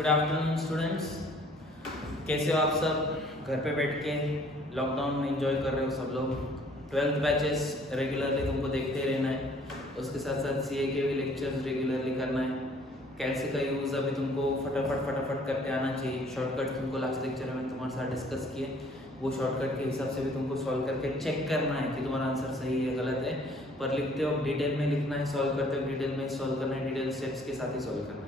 Good afternoon students, कैसे हो आप सब? घर पे बैठ के लॉकडाउन में एंजॉय कर रहे हो सब लोग। 12th बैचेस रेगुलरली तुमको देखते ही रहना है, उसके साथ साथ सीए के भी लेक्चर्स रेगुलरली करना है। कैसे का यूज़ अभी तुमको फटाफट करके आना चाहिए। शॉर्टकट तुमको लास्ट लेक्चर में तुम्हारे साथ डिस्कस किए, वो शॉर्टकट के हिसाब से भी तुमको सॉल्व करके चेक करना है कि तुम्हारा आंसर सही है गलत है। पर लिखते हो डिटेल में लिखना है, सॉल्व करते हो डिटेल में सॉल्व करना है, डिटेल स्टेप्स के साथ ही सॉल्व करना है।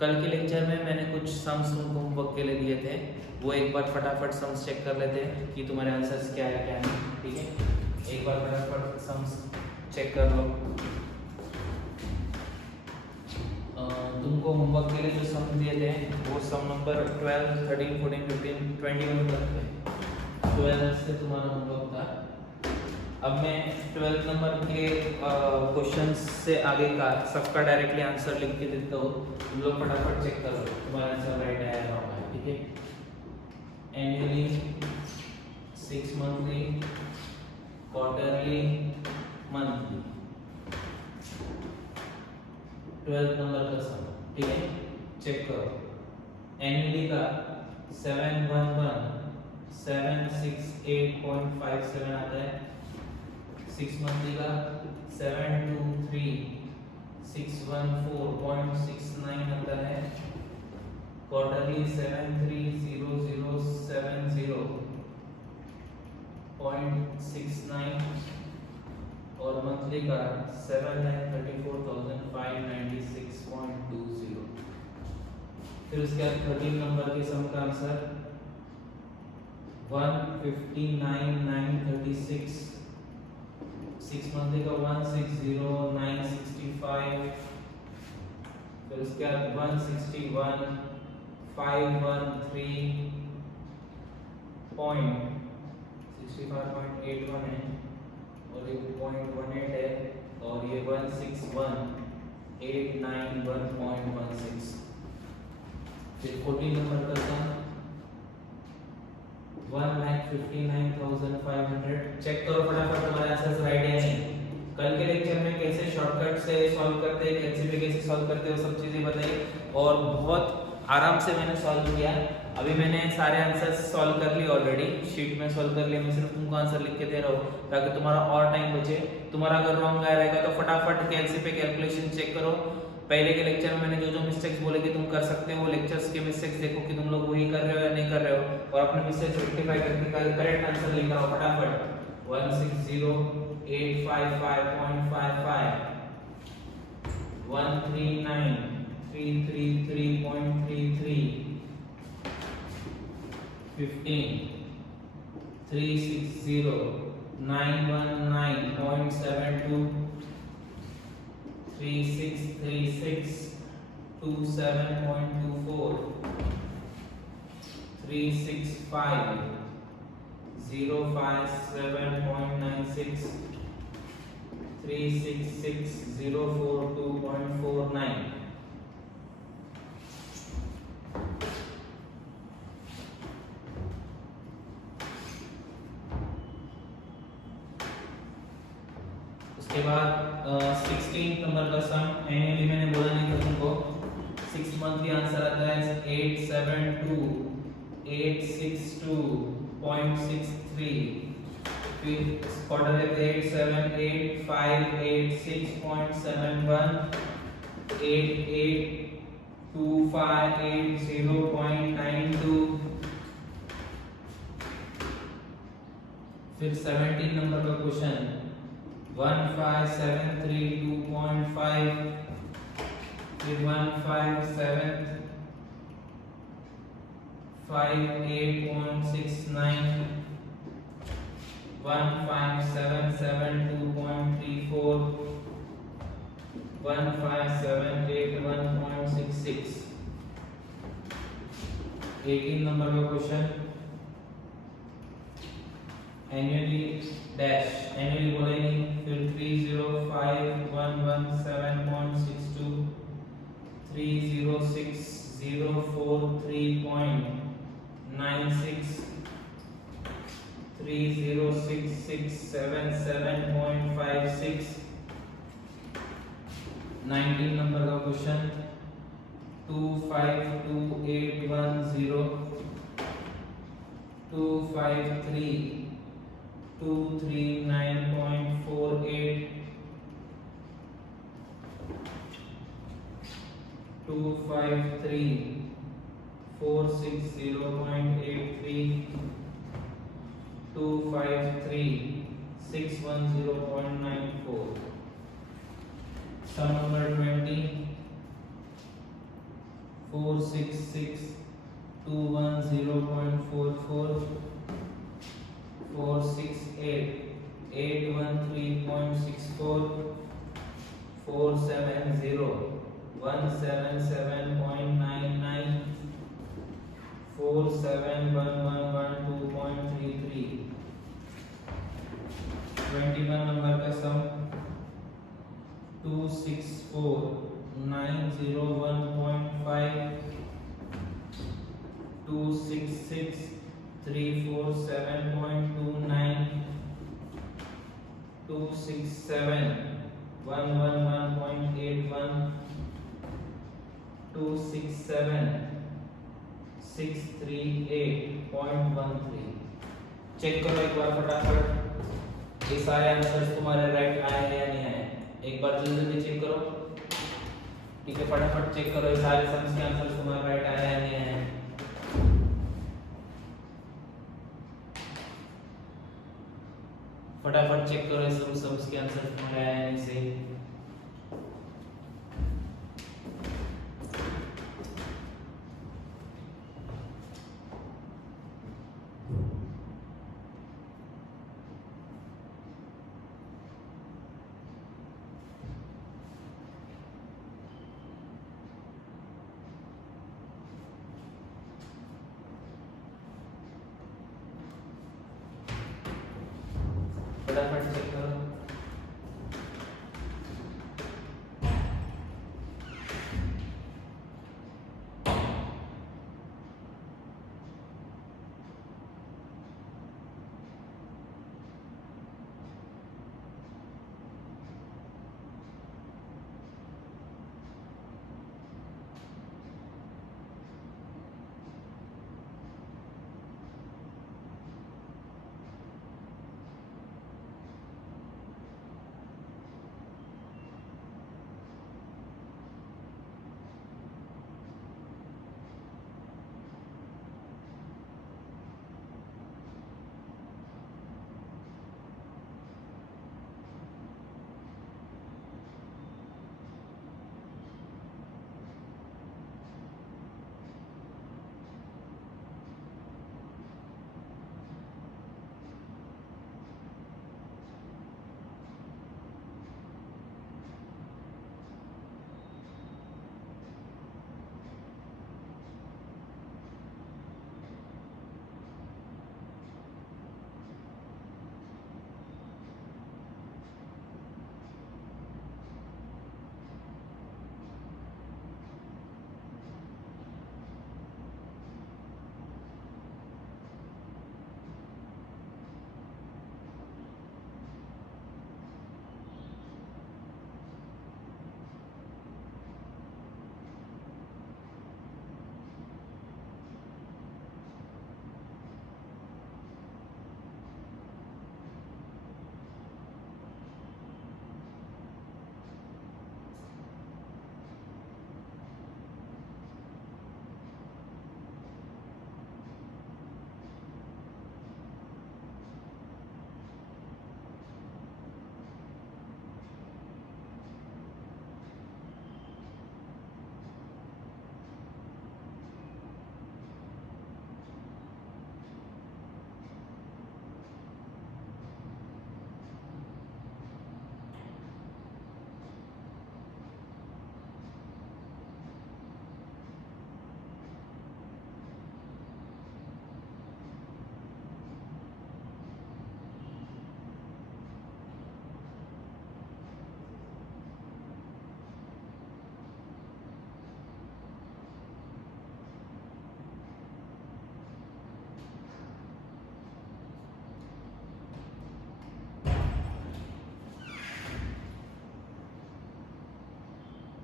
कल के लेक्चर में मैंने कुछ सम्स तुमको होमवर्क के लिए दिए थे, वो एक बार फटाफट सम्स चेक कर लेते हैं कि तुम्हारे आंसर्स क्या है क्या नहीं। ठीक है, एक बार फटाफट सम्स चेक कर लो। तुमको होमवर्क के लिए जो सम दिए थे वो सम नंबर 12, 13, 14, 15, 21 तक थे। 12 से तुम्हारा होमवर्क था। अब मैं 12 नंबर के क्वेश्चंस से आगे का सबका डायरेक्टली आंसर लिख के देता हूँ, तुम लोग फटाफट चेक कर लो तुम्हारा आंसर राइट है या रॉन्ग है। ठीक है, एनुअली, 6 मंथली, क्वार्टरली, मंथली, 12 नंबर का सम। ठीक है, चेक करो। एनुअली का 711 768.57 आता है। 6 मंथली का 723 614.69 आता है। क्वार्टरली 730,070.69 और मंथली का 7,34,596.20। फिर उसके बाद 13 नंबर के सम का आंसर 159,936। 6 मंथली का 160,965। फिर उसके बाद 161,513.65.81 है और ये 0.18 है और ये 161,891.16। फिर 14 नंबर का सम 1,59,500। चेक करो फटाफट तुम्हारे आंसर राइट है नहीं। कल के लेक्चर में कैसे शॉर्टकट से सॉल्व करते हैं, एचसीपी कैसे सॉल्व करते हैं, वो सब चीजें बताई और बहुत आराम से मैंने सॉल्व किया। अभी मैंने सारे आंसर्स सॉल्व कर लिए ऑलरेडी, शीट में सॉल्व कर लिए। मैं सिर्फ तुमको आंसर लिख के दे रहा हूँ ताकि तुम्हारा और टाइम बचे। तुम्हारा अगर रॉन्ग आया रहेगा तो फटाफट कैलसी पे कैलकुलेशन चेक करो। पहले के लेक्चर में मैंने जो मिस्टेक्स बोले कि तुम कर सकते हो, वो लेक्चर्स के मिस्टेक्स देखो कि तुम लोग वही कर रहे हो या नहीं कर रहे हो और अपने मिस्टेक्स रेक्टिफाई करके करेक्ट आंसर लेकर आओ फटाफट। 160,855.55, 139,333.33, 15, 360,919.72, 3636.27.24, 365,057.96, 366,042.49। उसके बाद 16 नंबर का सम एनुअली मैंने बोला नहीं था तुमको। 6 मंथली आंसर आता है 872,862.63। फिर क्वार्टर लेते हैं 878,586.71, 88,2580.92। फिर 17 नंबर का क्वेश्चन 15,732.5, फिर 15,758.69, 15,772.34, 15,781.66। 18 नंबर का क्वेश्चन एनुअली डैश, एनुअली बोले नहीं। फिर 305,117.62, 306,043.96, 306,677.56। 19 नंबर का क्वेश्चन 25281 253 239.48 253 460.83 253 610.94 sum number 20 466 210.44 468 813.64 470 177.99 471112.33 21 नंबर का सम 264 901.5 266 347.29 267 111.81 267 638.13 चेक करो एक बार फटाफट ये सारे आंसर्स तुम्हारे राइट आए हैं या नहीं आए एक बार जल्दी चेक करो ठीक है फटाफट चेक करो ये सारे सम्स के आंसर्स तुम्हारे राइट आए हैं या नहीं आए फटाफट चेक करो ये सम्स के आंसर्स तुम्हारे आए हैं या नहीं सही फटाफट चेक करो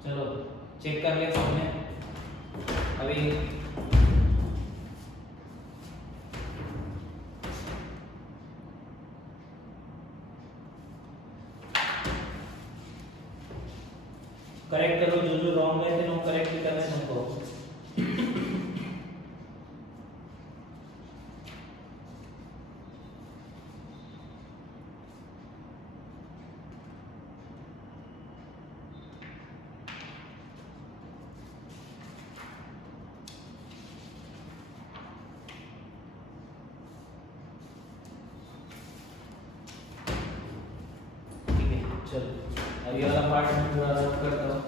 चलो चेक कर लिया सबने अभी करेक्ट करो, जो जो रॉन्ग है वो करेक्ट ही करना है तुमको। ठीक है चलो, अभी वाला पार्ट मैं थोड़ा नोट करता हूँ।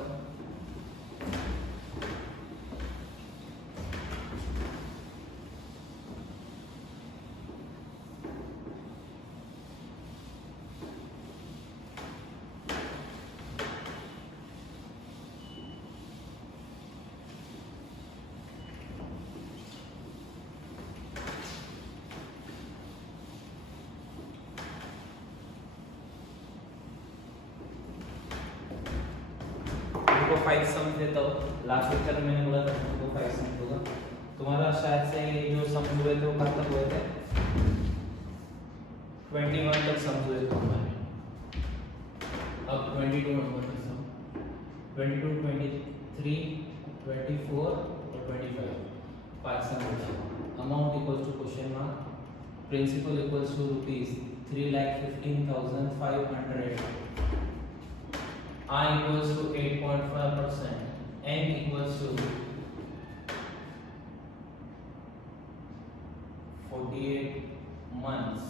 तुमको 5 सम देता हूँ। लास्ट लेक्चर में मैंने बोला था तुमको 5 सम होगा। तुम्हारा शायद से जो सम हुए थे वो कब तक हुए थे? 21 तक सम हुए थे हमारे। अब 22 नंबर तक सम, 22, 23, 24 और 25 5 सम होता है। Amount equals to question mark, principal equals to rupees 3,15,500, I equals to 8.5%, N equals to 48 months,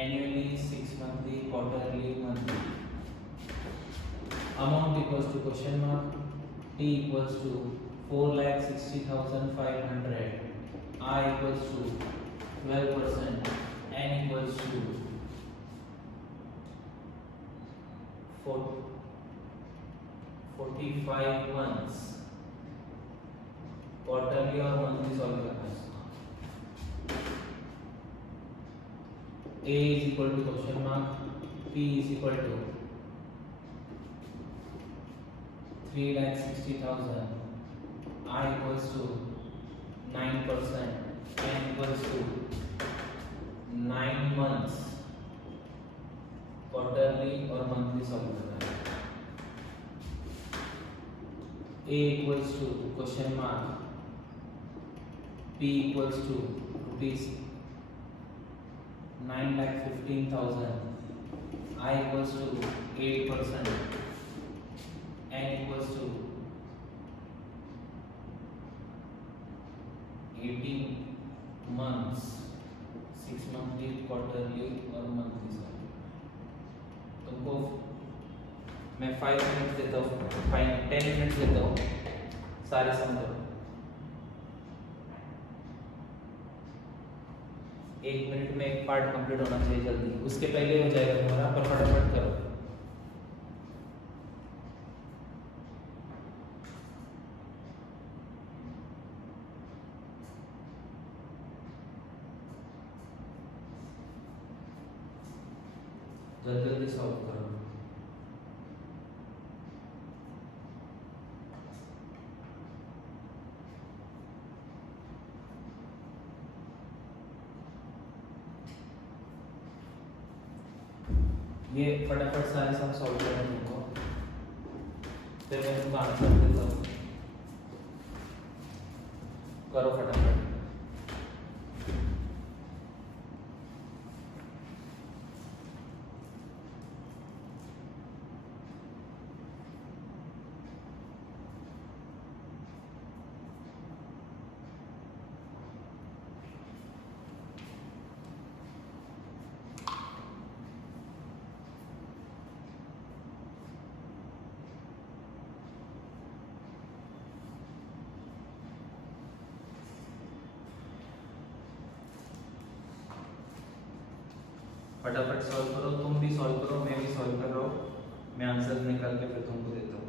annually, 6 monthly, quarterly, monthly. Amount equals to question mark, T equals to 4,60,500, I equals to 12%, N equals to 45 months, quarterly और monthly solve करना है इसको। A is equal to question mark, P is equal to 3,60,000, I equals to 9%, N equals to 9 months, quarterly और monthly solve करना है। A equals to question mark, P equals to rupees 9,15,000, I equals to 8%, N equals to 18 months, 6 monthly, quarterly और monthly solve. तुमको मैं 5 मिनट देता हूँ, 10 मिनट देता हूँ, सारे समझो। 1 मिनट में एक पार्ट कंप्लीट होना चाहिए जल्दी, उसके पहले हो जाएगा तुम्हारा, पर फटाफट करो। जल्दी जल्दी सॉल्व करो। ये फटाफट सारे सम सॉल्व करना है तुमको, फिर मैं तुमको आंसर देता हूँ, करो फटाफट। फटाफट सॉल्व करो, तुम भी सॉल्व करो, मैं भी सॉल्व कर रहा हूँ, मैं आंसर निकाल के फिर तुमको देता हूँ।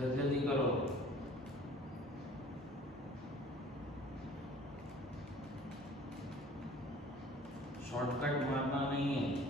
जल्दी जल्दी करो। शॉर्टकट मारना नहीं है।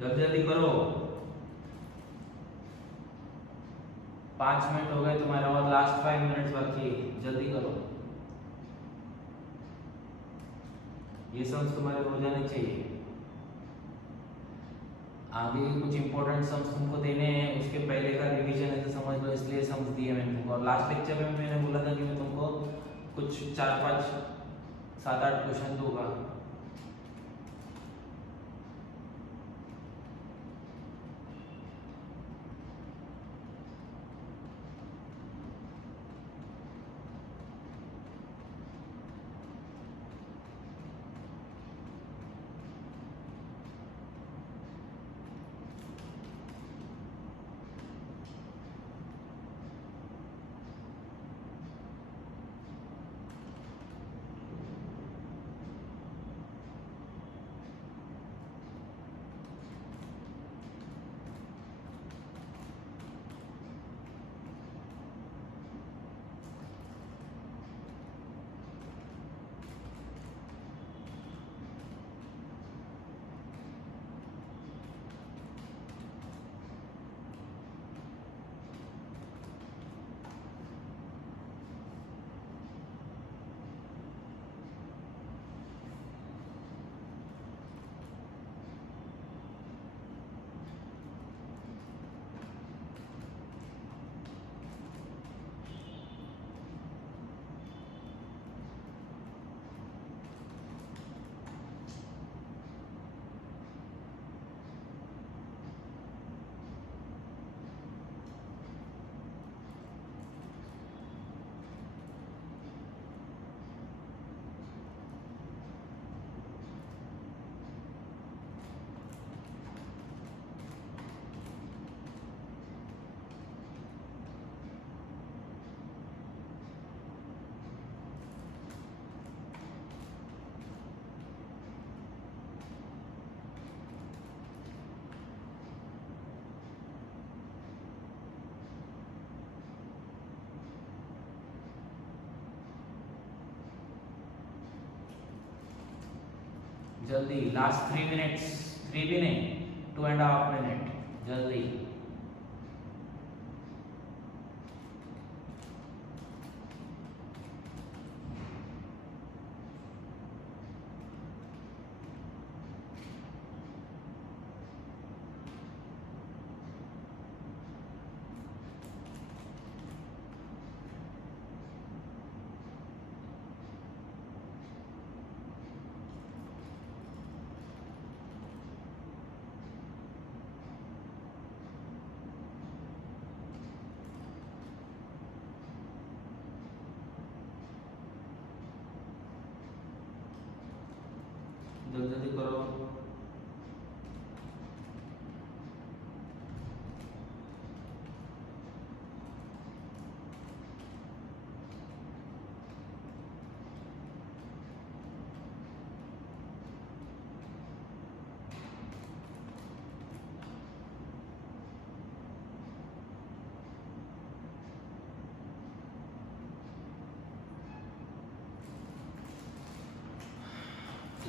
जल्दी जल्दी करो। 5 मिनट हो गए तुम्हारे और लास्ट 5 मिनट्स बाकी है। जल्दी करो। ये सम्स तुम्हारे हो जाने चाहिए। आगे कुछ इंपॉर्टेंट सम्स तुमको देने हैं, उसके पहले का रिवीजन है तो समझ लो, इसलिए सम्स दिए मैंने तुमको। और लास्ट लेक्चर में मैंने बोला था कि मैं तुमको कुछ 4 5 7 8 क्वेश्चन दूंगा। जल्दी, लास्ट 3 मिनट्स। 3 भी नहीं, 2.5 मिनट। जल्दी।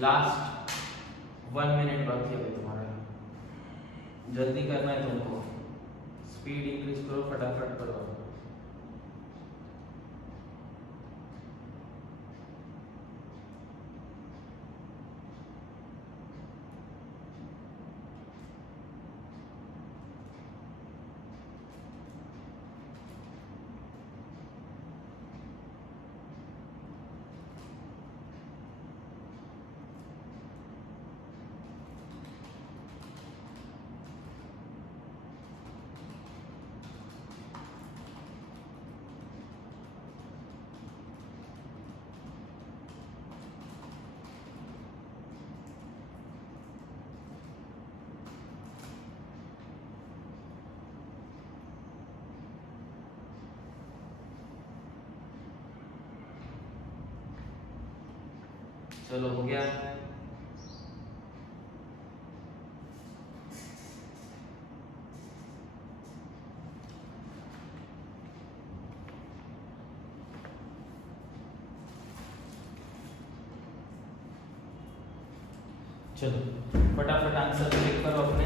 लास्ट 1 मिनट बाकी है तुम्हारा, जल्दी करना है तुमको, स्पीड इंक्रीज करो, फटाफट करो। चलो हो गया। चलो फटाफट आंसर क्लिक करो अपने।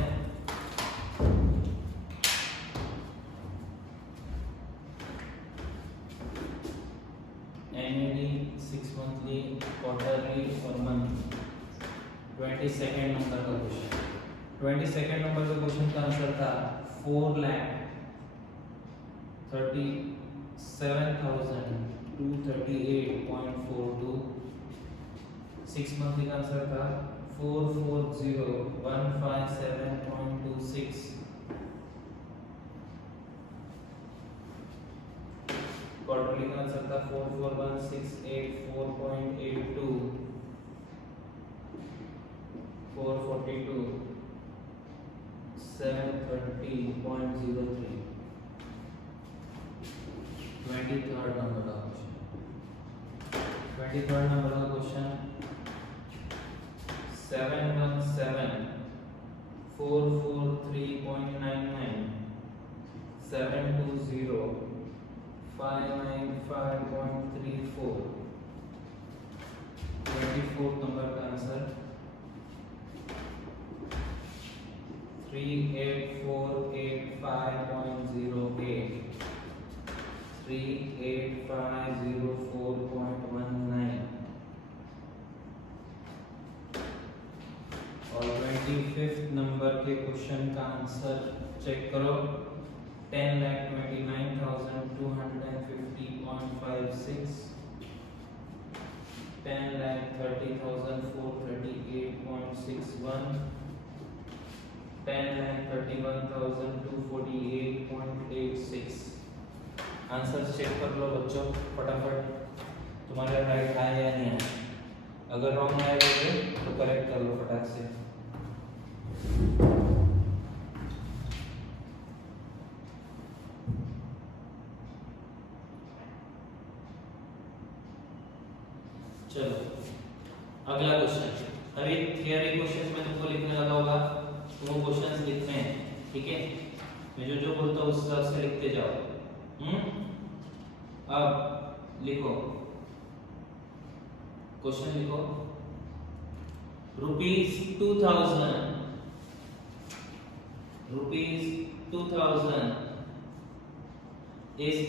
एनुअली, 6 मंथली, क्वार्टरली और मंथ। 22nd नंबर का क्वेश्चन, 22nd नंबर का क्वेश्चन का आंसर था 4,37,238.42। 6 मंथली का आंसर था 440,157.26। क्वार्टरली का आंसर था 441,684.82। 442,730.03। 23rd नंबर का क्वेश्चन, 23rd नंबर का क्वेश्चन 717,443.99, 720,595.34। 24th नंबर का आंसर 38485.08, 38504.19। और 25th नंबर के क्वेश्चन का आंसर चेक करो, 10,29,250.56, 10,30,438.61, 10,31,248.86। आंसर चेक कर लो बच्चों फटाफट, तुम्हारे राइट है या नहीं है। अगर रॉन्ग आए तो करेक्ट कर लो फटाक से। चलो अगला क्वेश्चन, अभी थियरी क्वेश्चंस में तुमको लिखने लगा होगा, तुमको क्वेश्चंस लिखने हैं, ठीक है। मैं जो जो बोलता हूँ उस हिसाब से लिखते जाओ। अब लिखो, क्वेश्चन लिखो। ₹2000 is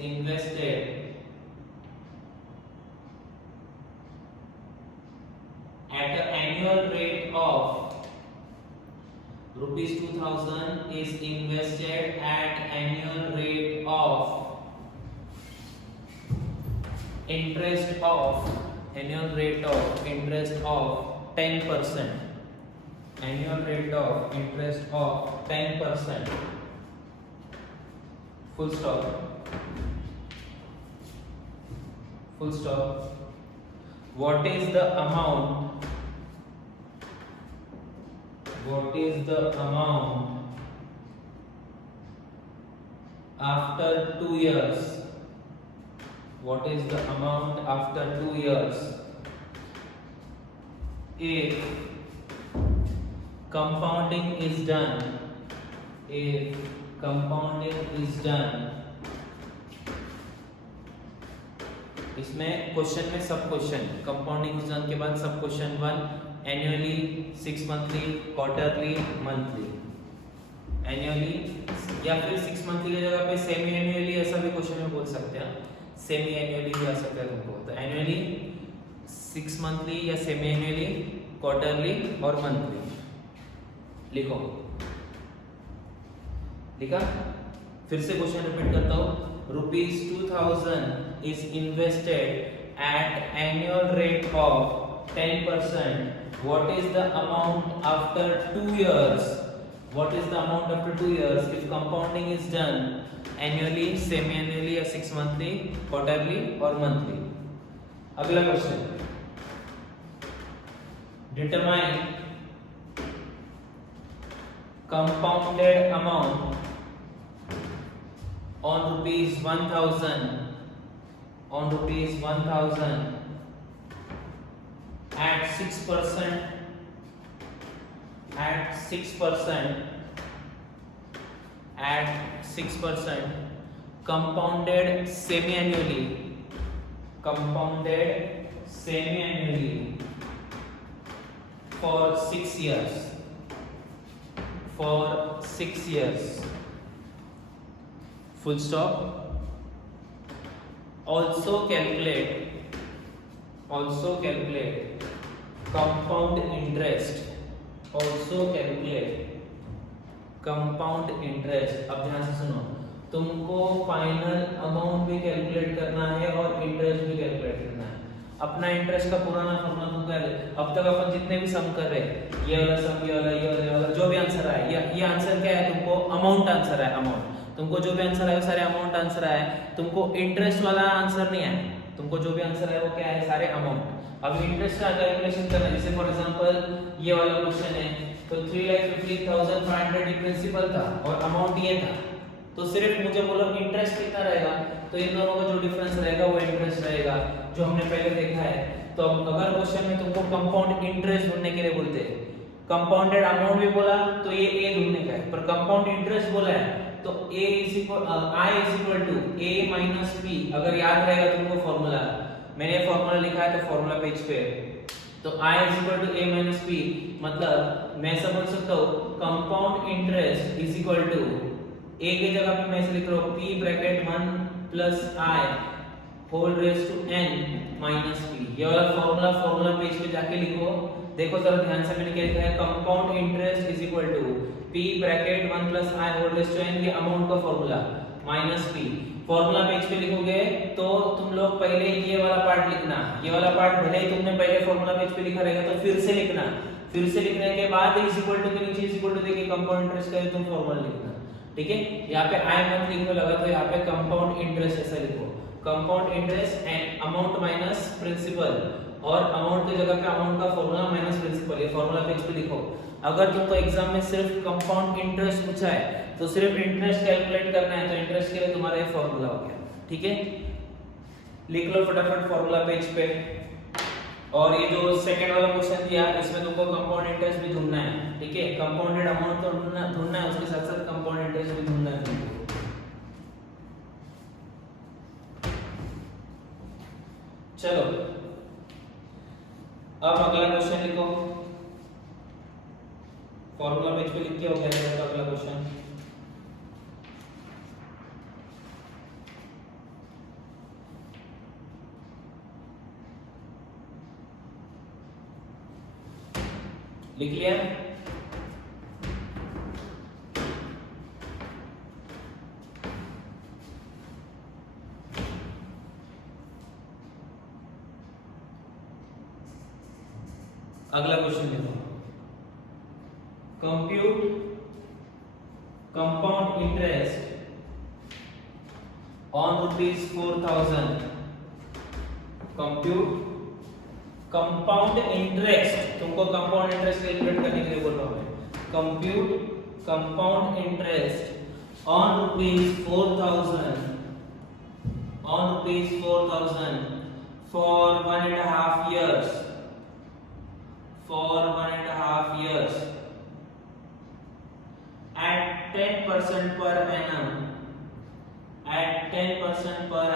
invested at an annual rate of ₹2000 is invested at annual rate of interest of 10%. Annual rate of interest of 10%. Full stop. What is the amount after 2 years? What is the amount after 2 years if compounding is done? इसमें क्वेश्चन में सब question compounding zone के बाद सब क्वेश्चन 1 एनुअली, 6 monthly, quarterly, monthly. Annually या फिर 6 मंथली की जगह पे सेमी एनुअली ऐसा भी क्वेश्चन में बोल सकते हैं, सेमी एनुअली भी आ सकता है तुमको। तो एनुअली, 6 मंथली या सेमी एनुअली, क्वार्टरली और मंथली लिखो। लिखा? फिर से क्वेश्चन रिपीट करता हूँ। ₹2000 is invested at annual rate of 10%. What is the amount after 2 years? What is the amount after 2 years if compounding is done annually, semi-annually या 6 monthly, quarterly और monthly? अगला question, determine compounded amount on ₹1,000 at 6% compounded semi-annually for 6 years. Full stop. Also calculate compound interest. अब ध्यान से सुनो, तुमको final amount भी कैलकुलेट करना है और इंटरेस्ट भी कैलकुलेट करना है। अपना इंटरेस्ट का पुराना फॉर्मूला तुमको याद है? अब तक अपन जितने भी सम कर रहे हैं, ये वाला सम, ये वाला जो भी आंसर आया, ये आंसर क्या है? तुमको अमाउंट आंसर है, अमाउंट। तुमको जो भी आंसर आया वो सारे अमाउंट आंसर आया, तुमको इंटरेस्ट वाला आंसर नहीं आया। तुमको जो भी आंसर आया वो क्या है? सारे अमाउंट। अब इंटरेस्ट का कैलकुलेशन करना है, जैसे फॉर एग्जांपल ये वाला क्वेश्चन है, तो 3,50,500 प्रिंसिपल था और अमाउंट ये था, तो सिर्फ मुझे बोलो इंटरेस्ट कितना रहेगा, तो इन दोनों का जो डिफरेंस रहेगा वो इंटरेस्ट रहेगा, जो हमने पहले देखा है। तो अगर क्वेश्चन में तुमको कंपाउंड इंटरेस्ट ढूंढने के लिए बोलते हैं, कंपाउंडेड अमाउंट भी बोला तो ये ए ढूंढने का है, पर कंपाउंड इंटरेस्ट बोला है तो I is equal to A minus P। अगर याद रहेगा तुमको फॉर्मूला, मैंने फॉर्मूला लिखा है तो फॉर्मूला पेज पे, तो I is equal to A minus P, मतलब मैं ऐसा बोल सकता हूँ compound interest is equal to A की जगह पे मैं ऐसे लिख रहा हूँ P bracket 1 plus I whole raise to n minus P। ये वाला फॉर्मूला पेज पे जाके लिखो। देखो जरा ध्यान से, मैंने क्या लिखा है? Compound interest is equal to P bracket 1 plus I whole raise to n, ये अमाउंट का formula, minus P। Formula page पे लिखोगे तो तुम लोग पहले ये वाला पार्ट लिखना, ये वाला पार्ट भले ही तुमने पहले फॉर्मूला पेज पे लिखा रहेगा तो फिर से लिखना, फिर से लिखने के बाद इज इक्वल टू के नीचे इज इक्वल टू देके कंपाउंड इंटरेस्ट का तुम फॉर्मूला लिखना, ठीक है? यहाँ पे I मंथ लिखने लगा तो यहाँ पे कंपाउंड इंटरेस्ट ऐसा लिखो, compound interest and amount minus principal, और अमाउंट की जगह पे अमाउंट का फॉर्मूला माइनस प्रिंसिपल, ये फॉर्मूला पेज पे लिखो। अगर तुमको एग्जाम में सिर्फ कंपाउंड इंटरेस्ट पूछा है तो सिर्फ इंटरेस्ट कैलकुलेट करना है, तो इंटरेस्ट के लिए तुम्हारा ये फॉर्मूला हो गया, ठीक है? लिख लो फटाफट फॉर्मूला पेज पे। और ये जो सेकंड वाला क्वेश्चन दिया इसमें तुमको कंपाउंड इंटरेस्ट भी ढूंढना है, ठीक है? कंपाउंडेड अमाउंट तो ढूंढना है, उसके साथ साथ कंपाउंड इंटरेस्ट भी ढूंढना है तुमको। चलो अब अगला क्वेश्चन लिखो, फॉर्मूला पेज पे लिख के हो गया तो अगला क्वेश्चन। लिख लिया? अगला क्वेश्चन लिखो, compute compound interest on ₹4,000। Compute compound interest, तुमको कंपाउंड इंटरेस्ट कैलकुलेट करने के लिए बोल रहा हूं मैं। कंप्यूट कंपाउंड इंटरेस्ट ऑन ₹4,000 for 1.5 years, at 10% per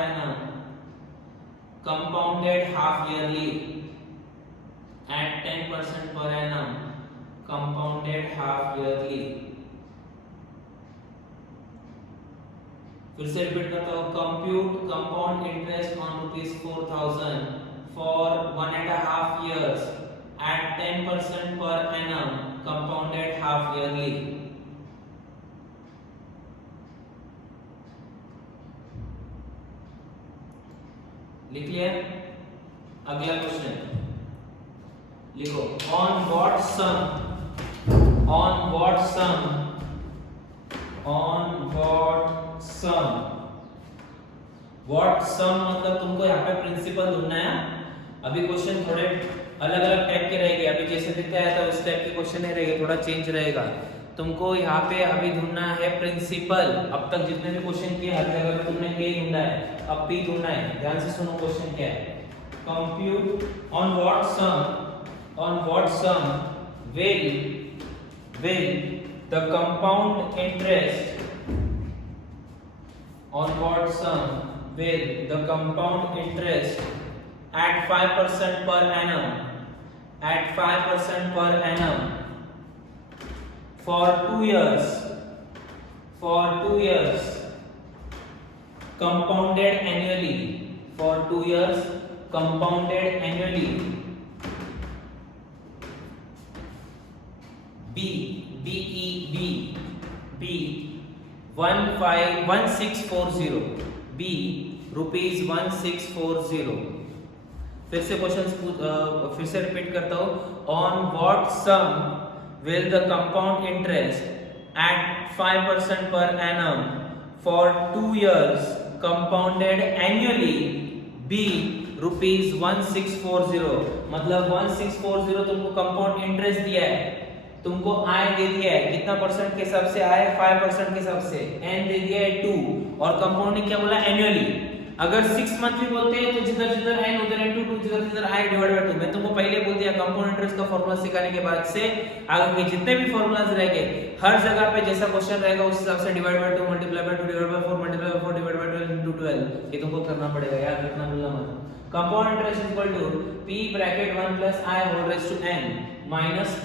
annum, compounded half yearly at 10% per annum, compounded half yearly। फिर से रिपीट करता हूँ, कंप्यूट कंपाउंड इंटरेस्ट ऑन ₹4,000 for 1.5 years at 10% per annum, compounded half yearly। लिख लिया? अगला क्वेश्चन लिखो, on what sum, on what sum, on what sum, what sum मतलब तुमको यहाँ पे प्रिंसिपल ढूंढना है। अभी क्वेश्चन थोड़े अलग अलग टाइप के रहेंगे, अभी जैसे दिखाया था उस टाइप के क्वेश्चन नहीं रहेंगे, थोड़ा चेंज रहेगा। तुमको यहाँ पे अभी ढूंढना है प्रिंसिपल। अब तक जितने भी क्वेश्चन किए हर जगह पे तुमने ए ढूंढा है, अब पी ढूंढना है। ध्यान से सुनो क्वेश्चन क्या है। Compute on what sum will the compound interest, on what sum will the compound interest at 5% per annum, at 5% per annum for 2 years, for 2 years, compounded annually, for 2 years, compounded annually, B 1640, B rupees 1640। फिर से question फिर से repeat करता हूँ, on what sum will the compound interest at 5% per annum for 2 years compounded annually be rupees 1640। मतलब 1640 तुमको compound interest दिया है, तुमको आय दे दिया है, कितना परसेंट के हिसाब से आय, 5% के हिसाब से, एन दे दिया है 2, और कंपाउंडिंग क्या बोला, एनुअली। अगर 6 मंथ भी बोलते हैं तो जिधर जिधर एन उधर एन 2 जिधर जिधर आय डिवाइड बाय 2। मैं तुमको पहले बोल दिया कंपाउंड इंटरेस्ट का फार्मूला सिखाने के बाद से आगे के जितने भी फार्मूलाज रहेंगे हर जगह पे जैसा क्वेश्चन रहेगा उस हिसाब से divide by 2 multiply by 2 divide by 4 multiply by 4 divide by 12 into 12 ये तुमको करना पड़ेगा, याद रखना भूलना मत। Compound interest is equal to p bracket 1 plus i whole raise to n minus p।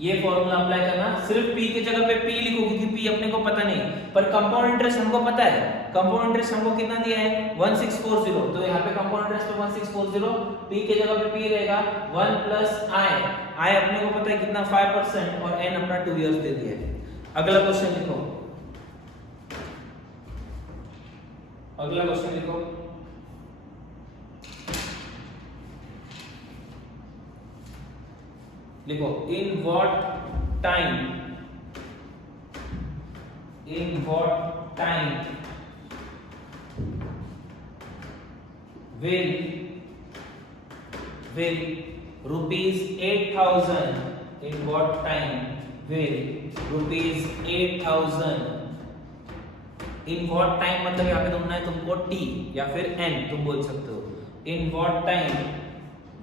ये फॉर्मूला अप्लाई करना, सिर्फ p की जगह पे p लिखो क्योंकि p अपने को पता नहीं, पर कंपाउंड इंटरेस्ट हमको पता है। कंपाउंड इंटरेस्ट हमको कितना दिया है, 1640, तो यहाँ पे कंपाउंड इंटरेस्ट पे 1640, p की जगह पे p रहेगा 1 प्लस i अपने को पता है कितना 5% और n अपना 2 इयर्स दे दिया है। अगला क्वेश्चन लिखो, अगला क्वेश्चन लिखो, लिखो in what time will rupees 8,000, in what time will rupees 8,000, in what time मतलब यहाँ पे ढूंढना है तुमको t या फिर n तुम बोल सकते हो। in what time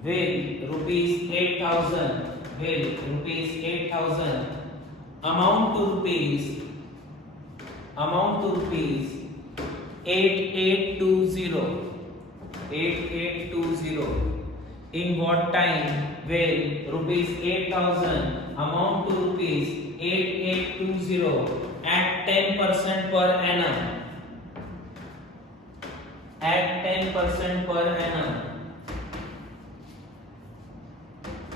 will rupees 8,000 amount to rupees 8820। in what time will rupees 8,000 amount to rupees 8820 at 10% per annum, at 10% per annum।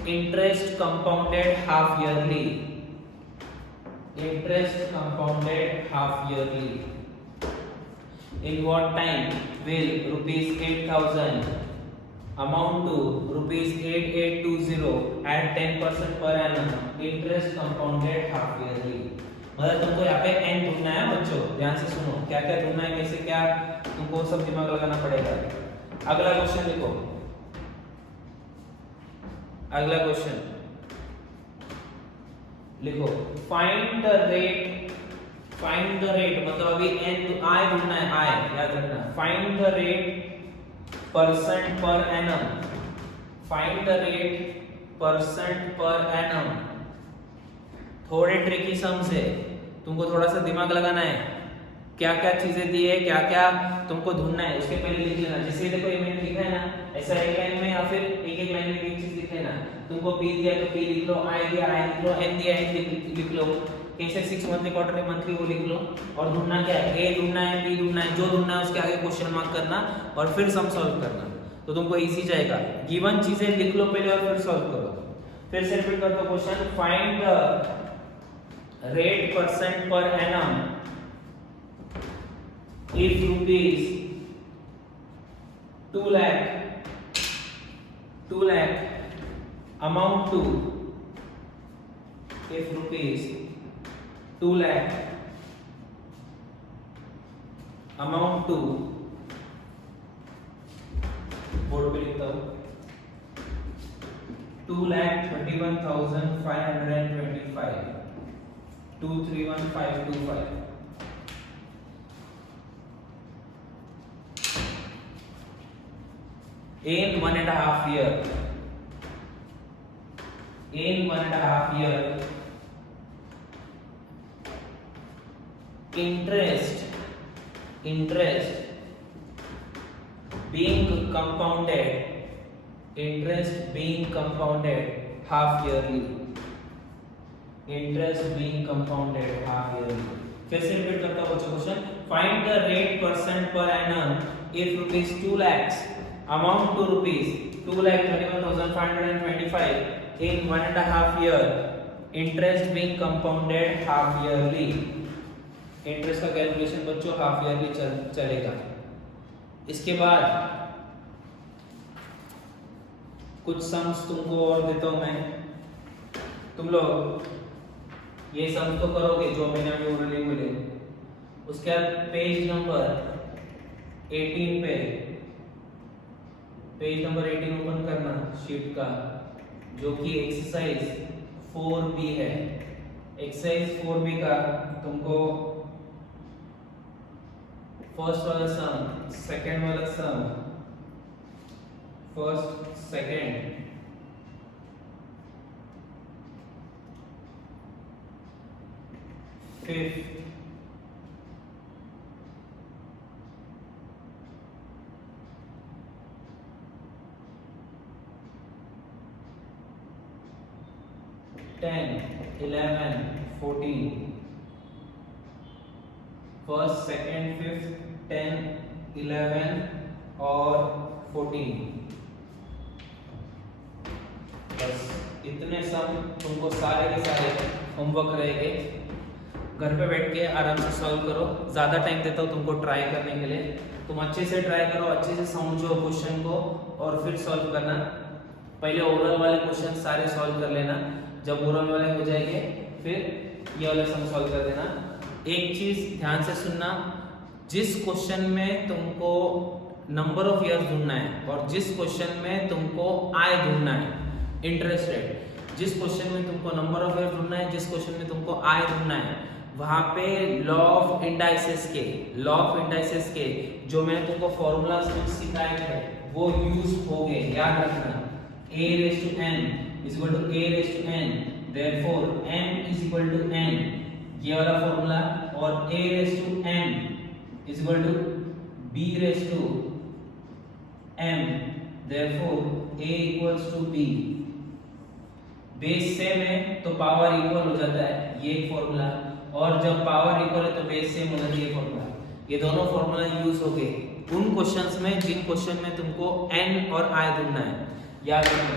interest compounded half yearly, interest compounded half yearly। in what time will rupees 8,000 amount to rupees 8820 at 10% per annum, interest compounded half yearly। मतलब तुमको यहाँ पे n ढूंढना है बच्चों, ध्यान से सुनो क्या क्या ढूंढना है, कैसे क्या तुमको सब दिमाग लगाना पड़ेगा। अगला क्वेश्चन लिखो, अगला क्वेश्चन लिखो, फाइंड द रेट मतलब अभी n i ढूंढना है, i याद रखना। Find the rate percent per annum, find the rate percent per annum. थोड़े ट्रिकी सम्स है, तुमको थोड़ा सा दिमाग लगाना है। क्या क्या चीजें दी है, क्या क्या तुमको ढूंढना है, उसके पहले लिख लेना। जैसे देखो ये मैंने लिखा है ना, ऐसा एक लाइन में या फिर एक एक लाइन में एक चीज लिखे ना। तुमको पी दिया तो पी लिख लो, आई दिया आई लिख लो, एन दिया एन लिख लो, कैसे 6 मंथली क्वार्टरली मंथली वो लिख लो। और ढूंढना क्या है, ए ढूंढना है, बी ढूंढना है, जो ढूंढना है उसके आगे क्वेश्चन मार्क करना और फिर सम सॉल्व करना, तो तुमको इजी जाएगा। गिवन चीजें लिख लो पहले और फिर सॉल्व करो। फिर से रिपीट कर दो question, find the rate percent per annum if rupees 2 lakh amount to, if rupees 2 lakh amount to, board पे लिखता हूँ, 2,31,525, 231,525 in 1.5 year, in 1.5 year, interest being compounded, interest being compounded half yearly, interest being compounded half yearly। फिर से repeat करता हूँ बच्चों question, find the rate percent per annum if rupees 2 lakhs amount to rupees 2,31,525 in 1.5 year, interest being compounded half yearly। Interest का कैलकुलेशन बच्चों half yearly चलेगा। इसके बाद कुछ सम्स तुमको और देता हूं मैं, तुम लोग ये सम तो करोगे जो मैंने अभी ऑलरेडी बोले। उसके बाद पेज नंबर 18 पे, पेज नंबर 18 ओपन करना शीट का, जो कि एक्सरसाइज 4B है। एक्सरसाइज 4B का तुमको फर्स्ट वाला सम, सेकंड वाला sum, first second, fifth, ten, 11, 14, first second fifth 10, 11 और 14, बस इतने सम तुमको सारे के सारे होमवर्क रहेंगे। घर पे बैठ के आराम से सॉल्व करो। ज़्यादा टाइम देता हूँ तुमको ट्राई करने के लिए। तुम अच्छे से ट्राई करो, अच्छे से समझो क्वेश्चन को और फिर सॉल्व करना। पहले ओरल वाले क्वेश्चन सारे सॉल्व कर लेना, जब ओरल वाले हो जाएंगे फिर ये वाले सम सॉल्व कर देना। एक चीज़ ध्यान से सुनना, जिस क्वेश्चन में तुमको नंबर ऑफ ईयर्स ढूंढना है और जिस क्वेश्चन में तुमको आय ढूंढना है, इंटरेस्ट रेट, जिस क्वेश्चन में तुमको नंबर ऑफ ईयर्स ढूंढना है, जिस क्वेश्चन में तुमको आय ढूंढना है, वहां पे लॉ ऑफ इंडाइसेस के जो मैंने तुमको फॉर्मूलाज कुछ सिखाए थे वो यूज हो गए, याद रखना। a raised to n is equal to a raised to n, therefore m is equal to n, ये वाला फॉर्मूला, और a raised to m is equal to b raised to m, therefore a equals to b। Base same है तो power equal हो जाता है, ये एक फॉर्मूला, और जब पावर इक्वल है तो बेस सेम हो जाती है फॉर्मूला। ये दोनों फॉर्मूला यूज हो गए उन क्वेश्चंस में जिन क्वेश्चन में तुमको n और i ढूंढना है, याद रखना।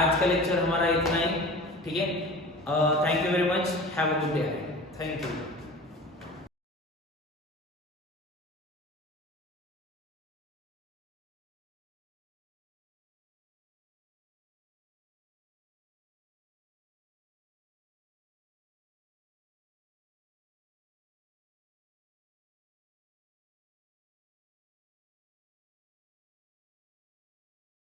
आज का लेक्चर हमारा इतना ही, ठीक है। Thank you very much, have a good day, thank you.